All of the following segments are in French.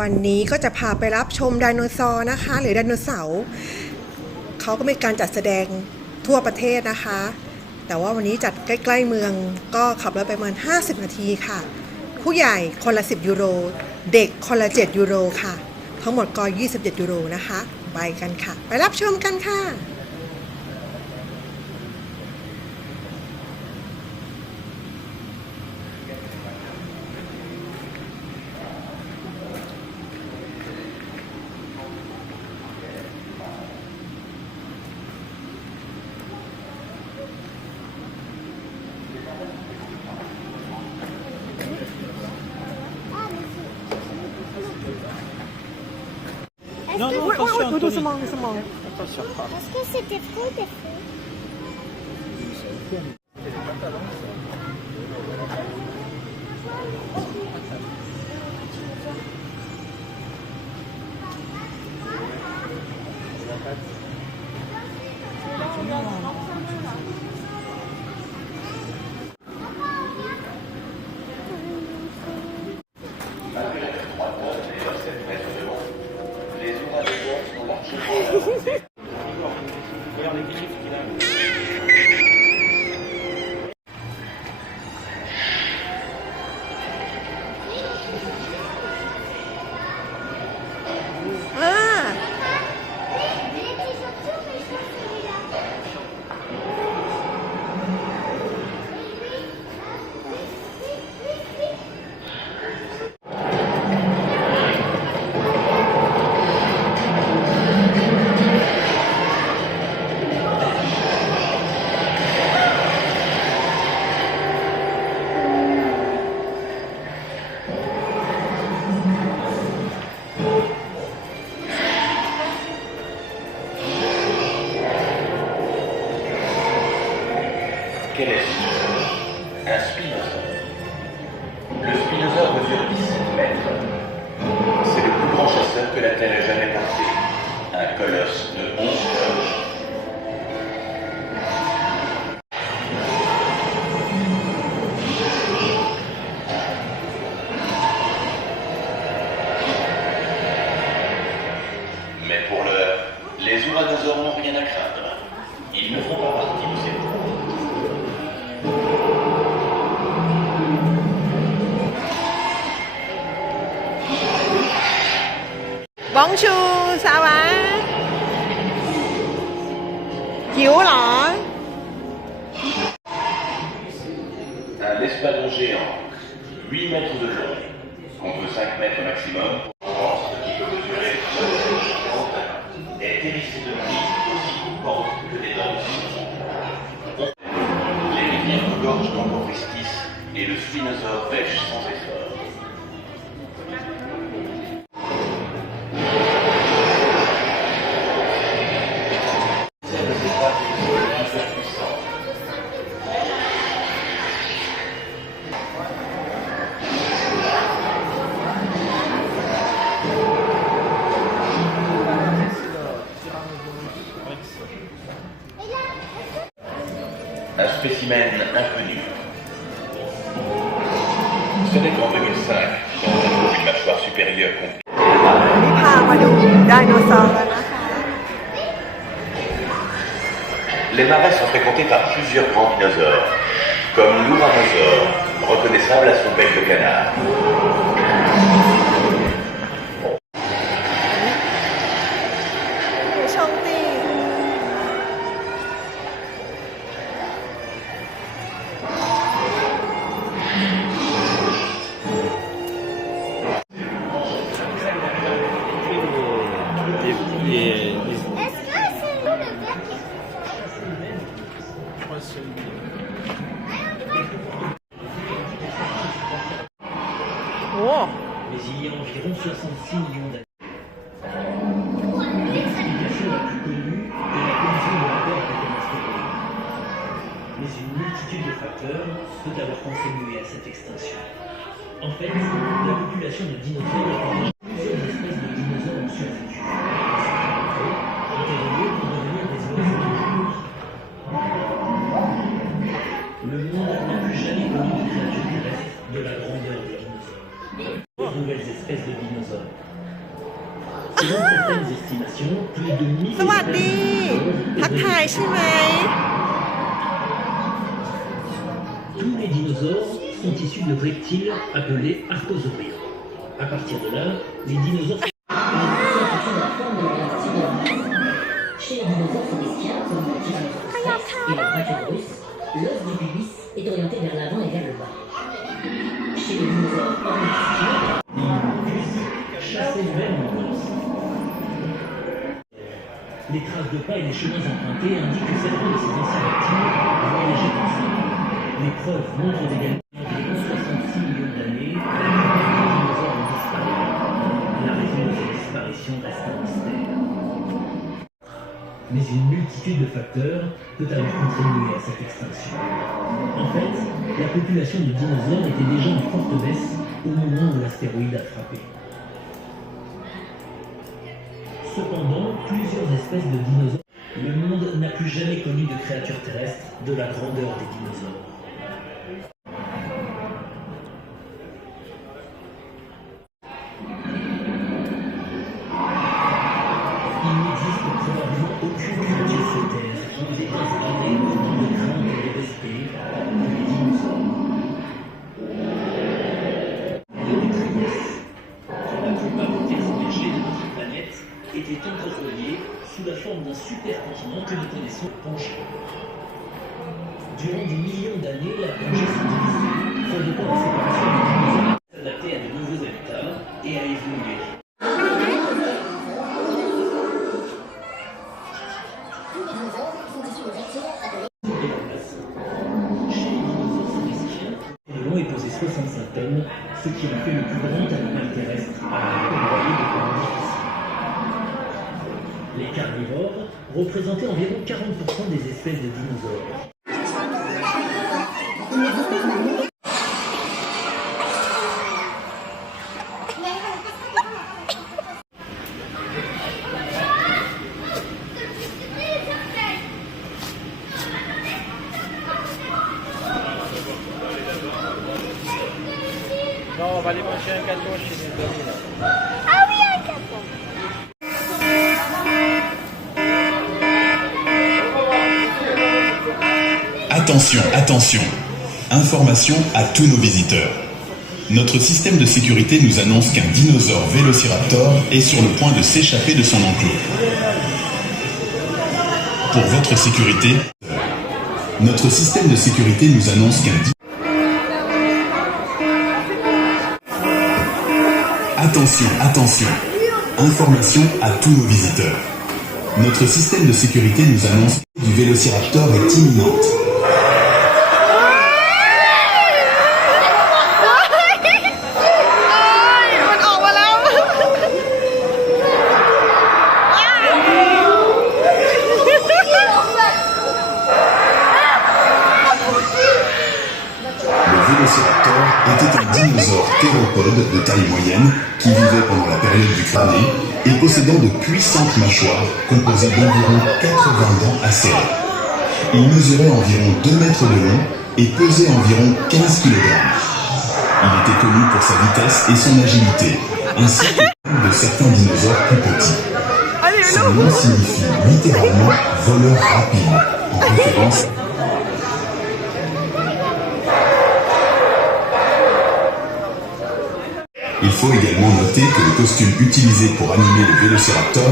วันนี้ก็จะพาไปรับชมไดโนเสาร์นะคะหรือไดโนเสาร์เขาก็มีการจัดแสดงทั่วประเทศนะคะแต่ว่าวันนี้จัดใกล้ๆเมืองก็ขับรถไปประมาณ50 นาทีค่ะผู้ใหญ่คนละ10 ยูโรเด็กคนละ7 ยูโรค่ะทั้งหมดก็27 ยูโรนะคะไปกันค่ะไปรับชมกันค่ะNon, non, attention, Anthony. doucement. Attention. Est-ce que c'était faux des feux? Regarde les griffes qu'il a. Quel est ce? Un spinosaure. Le spinosaure mesure 17 mètres. C'est le plus grand chasseur que la Terre ait jamais porté. Un colosse de 11 tonnes. Mais pour l'heure, les ouranosaures n'ont rien à craindre. Ils ne font pas partie de ces groupes. Bonjour, ça va? หิวเหรอ Un espadon géant, 8 mètres de long, contre 5 mètres maximum, qui peut mesurer est hérissé de griffes aussi coupantes que les dents du cygne. Les rivières regorgent d'Ambopristis et le spinosaure pêche sans effort. Un spécimen inconnu. Ce n'est qu'en 2005 qu'on retrouve une mâchoire supérieure complète. นี่พามาดูไดโนเสาร์แล้วนะคะ Les marais sont fréquentés par plusieurs grands dinosaures, comme l'uranosaure, reconnaissable à son bec de canard. Est-ce que c'est le bec? Oh. Mais il y a environ 66 millions d'années. L'explication la plus connue est la collision de la Terre avec un astéroïde. Mais une multitude de facteurs peut avoir contribué à cette extinction. En fait, la population de dinosaures a perdu plusieurs espèces de dinosaures ont survécu. Certains d'entre eux ont évolué pour devenir des oiseaux de jour. Le monde n'a plus jamais connu de créatures terrestres de la grandeur des dinosaures. De nouvelles espèces de dinosaures. Selon certaines estimations, plus de 1000 สวัสดี ทักทายใช่ไหม Tous les dinosaures sont issus de reptiles appelés archosauriens. À partir de là, les dinosaures Chez les dinosaures séquestiens, comme le Tyrannosaurus et le Brachiosaurus, l'os du pubis est orienté vers l'avant et vers le bas. Chez les dinosaures ornithischiens, chassaient même en os. Les traces de pas et les chemins empruntés indiquent que certains de ces anciens reptiles voyageaient ensemble. Les preuves montrent également qu'environ 66 millions d'années, les dinosaures ont disparu. La raison de cette disparition reste un mystère. Mais une multitude de facteurs peut avoir contribué à cette extinction. En fait, la population de dinosaures était déjà en forte baisse au moment où l'astéroïde a frappé. Cependant, plusieurs espèces de dinosaures. Le monde n'a plus jamais connu de créatures terrestres de la grandeur des dinosaures. Il n'existe probablement aucune créature sur Terre qui nous ait inspiré autant de crainte et de respect que les dinosaures. Les Trias, pour la plupart des terres immergées de notre planète, étaient encore reliés sous la forme d'un supercontinent que nous connaissons Pangée. Durant des millions d'années, la Pangée s'est divisée, faute de la séparation des dinosaures, s'adapter à de nouveaux habitats et à évoluer. Chez les dinosaures séquestiens, le long est posé 65 tonnes, ce qui en fait le plus grand animal terrestre à envoyer de parents difficiles. Les carnivores représentaient environ 40% des espèces de dinosaures. Non, on va aller manger un gâteau chez les amis là. Ah oui, un gâteau. Attention, attention. Information à tous nos visiteurs. Notre système de sécurité nous annonce qu'un dinosaure vélociraptor est sur le point de s'échapper de son enclos. Pour votre sécurité, notre système de sécurité nous annonce qu'un Attention, attention. Information à tous nos visiteurs. Notre système de sécurité nous annonce que du vélociraptor est imminente. Le vélociraptor était un dinosaure théropode de taille moyenne qui vivait pendant la période du Crétacé et possédant de puissantes mâchoires composées d'environ 80 dents acérées. Il mesurait environ 2 mètres de long et pesait environ 15 kg. Il était connu pour sa vitesse et son agilité, ainsi que de certains dinosaures plus petits. Son nom signifie littéralement « voleur rapide », en référence Il faut également noter que le costume utilisé pour animer le vélociraptor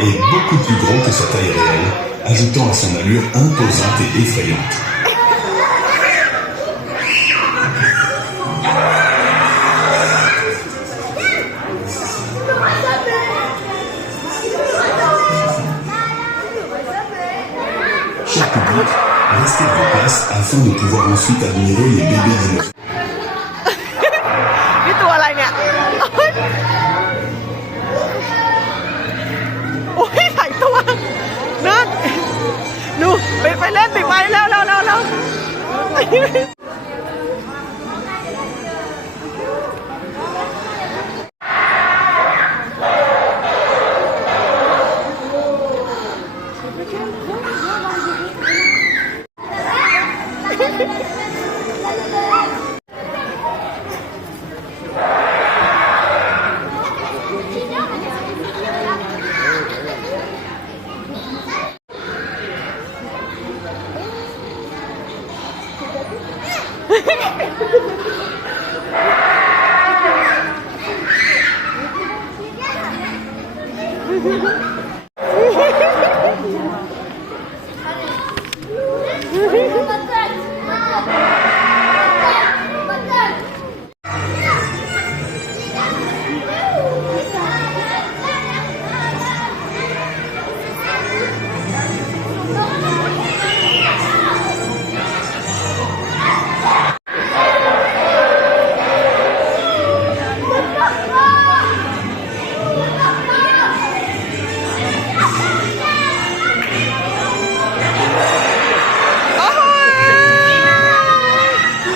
est beaucoup plus gros que sa taille réelle, ajoutant à son allure imposante et effrayante. Cher public, restez à vos places afin de pouvoir ensuite admirer les bébés dinosaures. นี่ตัวอะไรเนี่ย โอ้ยหลายตัวนั่นหนูไปเล่นไปไว้แล้ว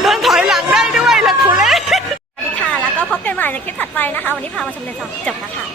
เดินถอยหลังได้ด้วยล่ะคุณเล่ สวัสดีค่ะ แล้วก็พบกันใหม่ในคลิปถัดไปนะคะ วันนี้พามาชมเดินสองจบแล้วค่ะ